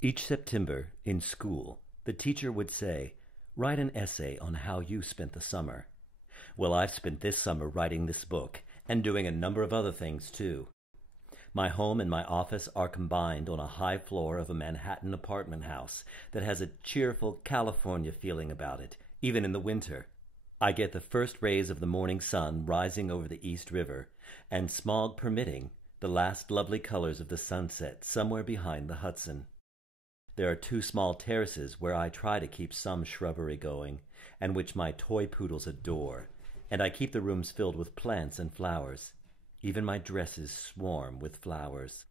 Each September, in school, the teacher would say, "Write an essay on how you spent the summer." Well, I've spent this summer writing this book, and doing a number of other things, too. My home and my office are combined on a high floor of a Manhattan apartment house that has a cheerful California feeling about it, even in the winter. I get the first rays of the morning sun rising over the East River, and, smog permitting, the last lovely colors of the sunset somewhere behind the Hudson. There are two small terraces where I try to keep some shrubbery going, and which my toy poodles adore, and I keep the rooms filled with plants and flowers. Even my dresses swarm with flowers.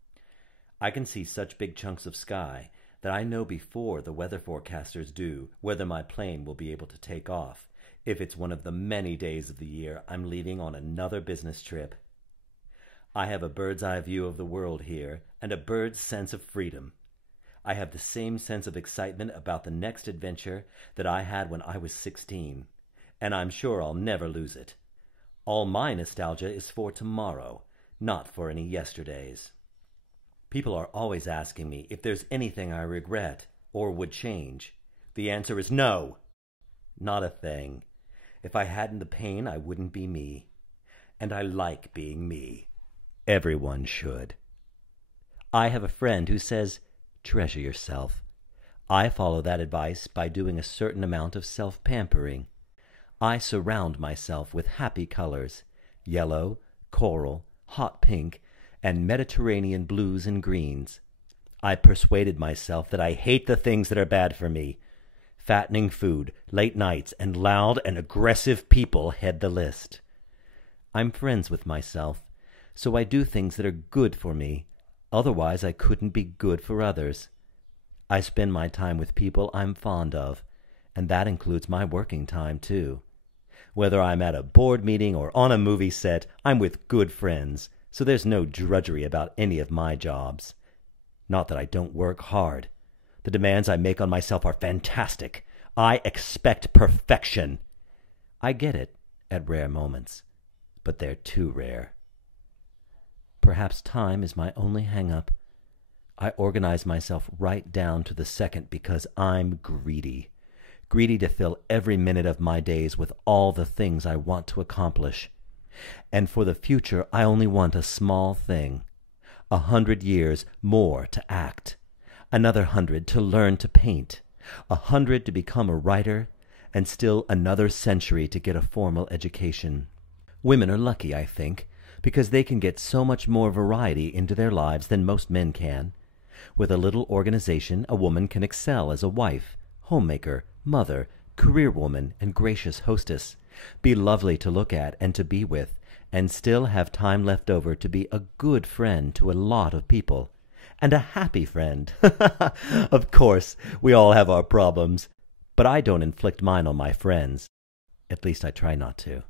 I can see such big chunks of sky that I know before the weather forecasters do whether my plane will be able to take off, if it's one of the many days of the year I'm leaving on another business trip. I have a bird's-eye view of the world here, and a bird's sense of freedom. I have the same sense of excitement about the next adventure that I had when I was 16, and I'm sure I'll never lose it. All my nostalgia is for tomorrow, not for any yesterdays. People are always asking me if there's anything I regret or would change. The answer is no. Not a thing. If I hadn't the pain, I wouldn't be me. And I like being me. Everyone should. I have a friend who says, "Treasure yourself." I follow that advice by doing a certain amount of self-pampering. I surround myself with happy colors, yellow, coral, hot pink, and Mediterranean blues and greens. I persuaded myself that I hate the things that are bad for me. Fattening food, late nights, and loud and aggressive people head the list. I'm friends with myself, so I do things that are good for me. Otherwise, I couldn't be good for others. I spend my time with people I'm fond of, and that includes my working time, too. Whether I'm at a board meeting or on a movie set, I'm with good friends, so there's no drudgery about any of my jobs. Not that I don't work hard. The demands I make on myself are fantastic. I expect perfection. I get it at rare moments, but they're too rare. Perhaps time is my only hang-up. I organize myself right down to the second because I'm greedy. Greedy to fill every minute of my days with all the things I want to accomplish. And for the future, I only want a small thing. 100 years more to act. Another 100 to learn to paint. 100 to become a writer. And still another century to get a formal education. Women are lucky, I think, because they can get so much more variety into their lives than most men can. With a little organization, a woman can excel as a wife, homemaker, mother, career woman, and gracious hostess, be lovely to look at and to be with, and still have time left over to be a good friend to a lot of people, and a happy friend. Of course, we all have our problems, but I don't inflict mine on my friends. At least I try not to.